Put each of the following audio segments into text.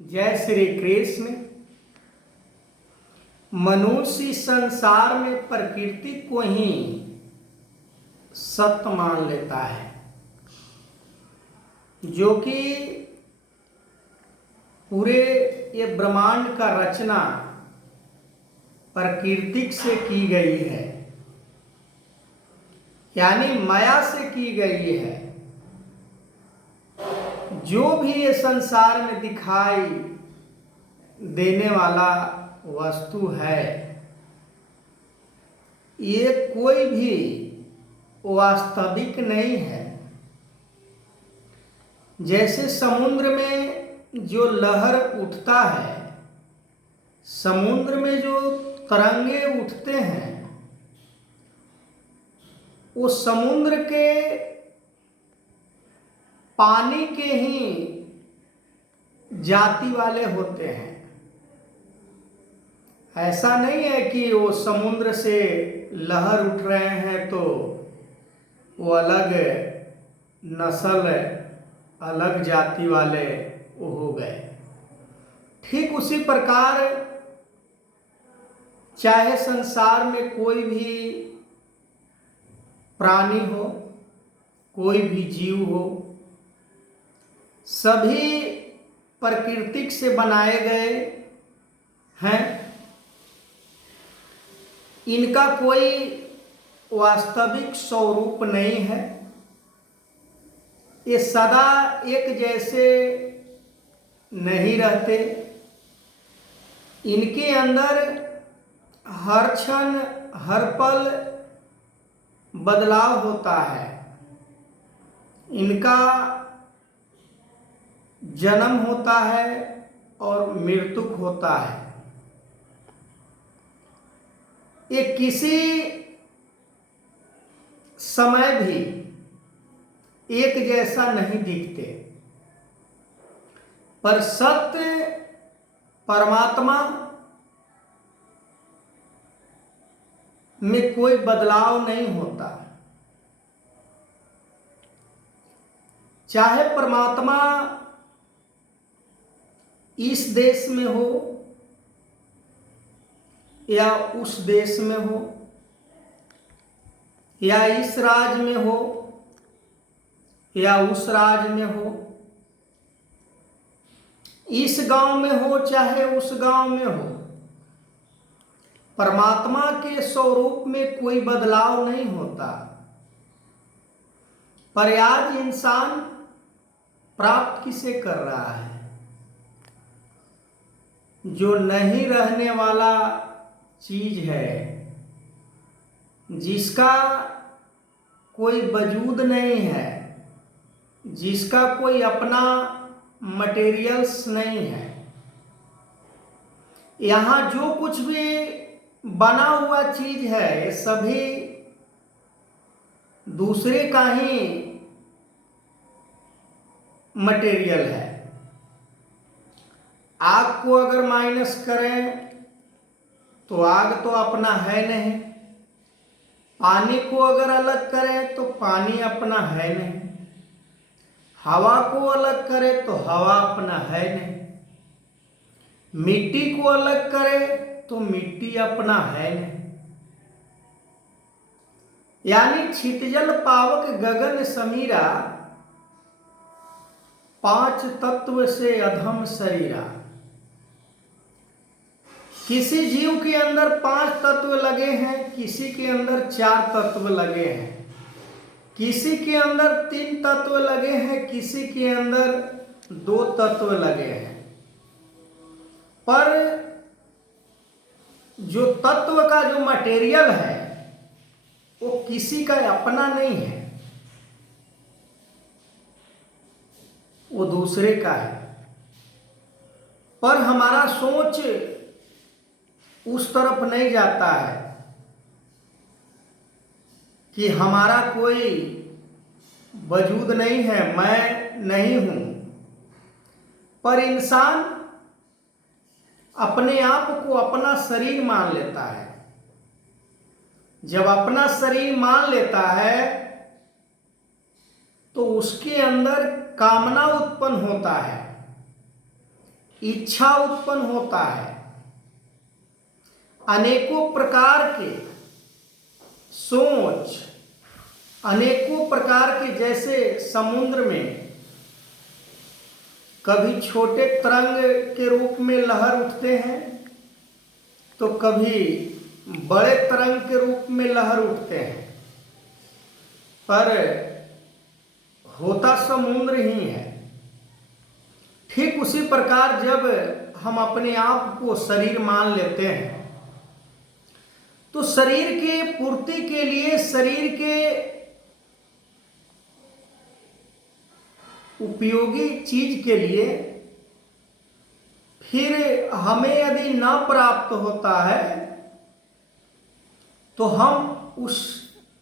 जय श्री कृष्ण। मनुष्य संसार में प्रकृति को ही सत्य मान लेता है, जो कि पूरे ये ब्रह्मांड का रचना प्रकृति से की गई है, यानी माया से की गई है। जो भी ये संसार में दिखाई देने वाला वस्तु है, ये कोई भी वास्तविक नहीं है। जैसे समुद्र में जो लहर उठता है, समुद्र में जो तरंगे उठते हैं, वो समुद्र के पानी के ही जाति वाले होते हैं। ऐसा नहीं है कि वो समुद्र से लहर उठ रहे हैं तो वो अलग नस्ल, अलग जाति वाले वो हो गए। ठीक उसी प्रकार चाहे संसार में कोई भी प्राणी हो, कोई भी जीव हो, सभी प्रकृति से बनाए गए हैं। इनका कोई वास्तविक स्वरूप नहीं है। ये सदा एक जैसे नहीं रहते। इनके अंदर हर क्षण हर पल बदलाव होता है। इनका जन्म होता है और मृत्यु होता है। ये किसी समय भी एक जैसा नहीं दिखते, पर सत्य परमात्मा में कोई बदलाव नहीं होता। चाहे परमात्मा इस देश में हो या उस देश में हो, या इस राज्य में हो या उस राज्य में हो, इस गांव में हो चाहे उस गांव में हो, परमात्मा के स्वरूप में कोई बदलाव नहीं होता। पर आज इंसान प्राप्त किसे कर रहा है? जो नहीं रहने वाला चीज है, जिसका कोई वजूद नहीं है, जिसका कोई अपना मटेरियल्स नहीं है। यहाँ जो कुछ भी बना हुआ चीज है, ये सभी दूसरे का ही मटेरियल है। आग को अगर माइनस करें तो आग तो अपना है नहीं। पानी को अगर अलग करें तो पानी अपना है नहीं। हवा को अलग करें तो हवा अपना है नहीं। मिट्टी को अलग करें तो मिट्टी अपना है नहीं। यानी छितजल पावक गगन समीरा, पांच तत्व से अधम शरीरा। किसी जीव के अंदर 5 तत्व लगे हैं, किसी के अंदर 4 तत्व लगे हैं, किसी के अंदर 3 तत्व लगे हैं, किसी के अंदर 2 तत्व लगे हैं। पर जो तत्व का जो मटेरियल है वो किसी का अपना नहीं है, वो दूसरे का है। पर हमारा सोच उस तरफ नहीं जाता है कि हमारा कोई वजूद नहीं है, मैं नहीं हूं। पर इंसान अपने आप को अपना शरीर मान लेता है। जब अपना शरीर मान लेता है तो उसके अंदर कामना उत्पन्न होता है इच्छा उत्पन्न होता है। अनेकों प्रकार के सोच, अनेकों प्रकार के, जैसे समुद्र में कभी छोटे तरंग के रूप में लहर उठते हैं तो कभी बड़े तरंग के रूप में लहर उठते हैं, पर होता समुद्र ही है। ठीक उसी प्रकार जब हम अपने आप को शरीर मान लेते हैं तो शरीर के पूर्ति के लिए, शरीर के उपयोगी चीज के लिए, फिर हमें यदि न प्राप्त होता है तो हम उस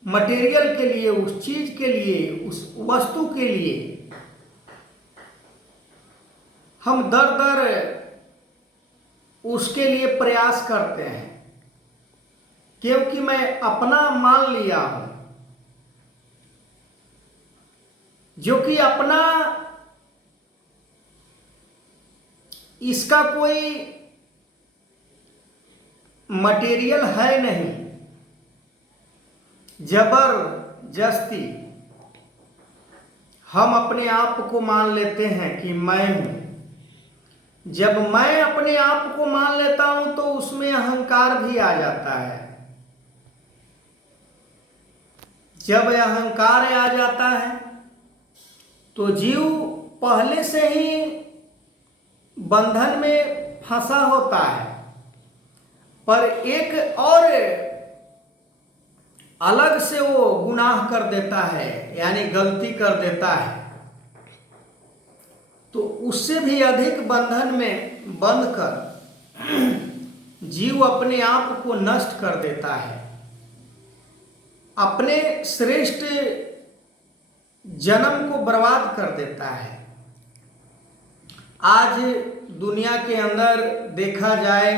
मटेरियल के लिए, उस चीज के लिए, उस वस्तु के लिए हम दर दर उसके लिए प्रयास करते हैं, क्योंकि मैं अपना मान लिया हूं। जो कि अपना, इसका कोई मटेरियल है नहीं, जबरदस्ती हम अपने आप को मान लेते हैं कि मैं हूं। जब मैं अपने आप को मान लेता हूं तो उसमें अहंकार भी आ जाता है। जब अहंकार आ जाता है तो जीव पहले से ही बंधन में फंसा होता है, पर एक और अलग से वो गुनाह कर देता है, यानी गलती कर देता है, तो उससे भी अधिक बंधन में बंध कर जीव अपने आप को नष्ट कर देता है, अपने श्रेष्ठ जन्म को बर्बाद कर देता है। आज दुनिया के अंदर देखा जाए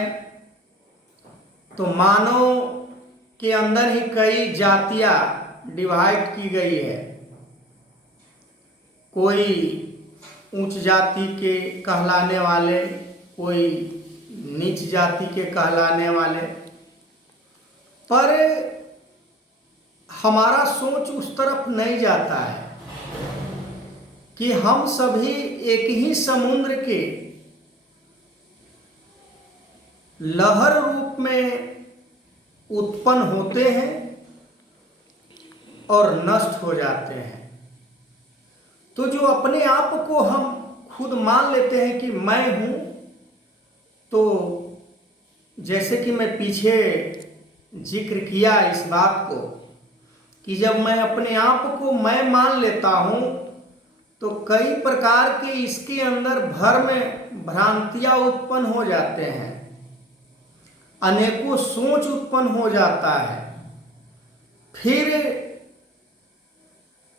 तो मानव के अंदर ही कई जातियां डिवाइड की गई है। कोई उच्च जाति के कहलाने वाले, कोई नीच जाति के कहलाने वाले, पर हमारा सोच उस तरफ नहीं जाता है कि हम सभी एक ही समुद्र के लहर रूप में उत्पन्न होते हैं और नष्ट हो जाते हैं। तो जो अपने आप को हम खुद मान लेते हैं कि मैं हूं, तो जैसे कि मैं पीछे जिक्र किया इस बात को कि जब मैं अपने आप को मैं मान लेता हूं तो कई प्रकार के इसके अंदर भ्रम, भ्रांतियां उत्पन्न हो जाते हैं, अनेकों सोच उत्पन्न हो जाता है। फिर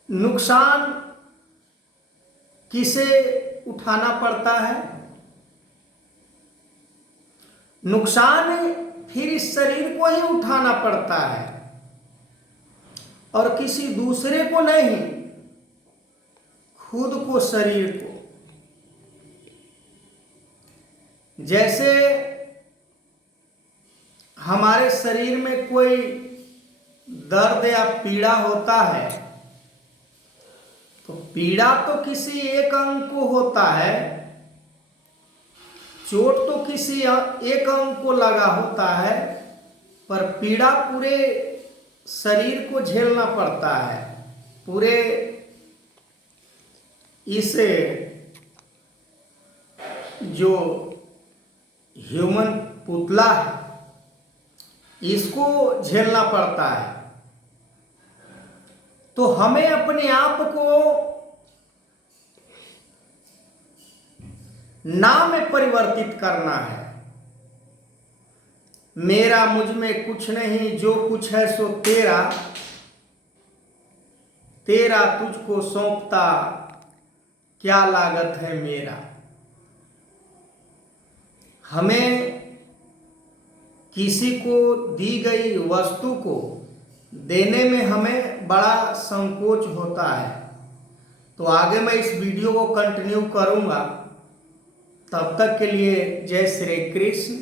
नुकसान किसे उठाना पड़ता है? नुकसान फिर इस शरीर को ही उठाना पड़ता है और किसी दूसरे को नहीं, खुद को, शरीर को। जैसे हमारे शरीर में कोई दर्द या पीड़ा होता है तो पीड़ा तो किसी एक अंग को होता है, चोट तो किसी एक अंग को लगा होता है, पर पीड़ा पूरे शरीर को झेलना पड़ता है। पूरे इस जो ह्यूमन पुतला है इसको झेलना पड़ता है। तो हमें अपने आप को नाम में परिवर्तित करना है। मेरा मुझ में कुछ नहीं, जो कुछ है सो तेरा, तेरा तुझको सौंपता क्या लागत है मेरा। हमें किसी को दी गई वस्तु को देने में हमें बड़ा संकोच होता है। तो आगे मैं इस वीडियो को कंटिन्यू करूंगा तब तक के लिए जय श्री कृष्ण।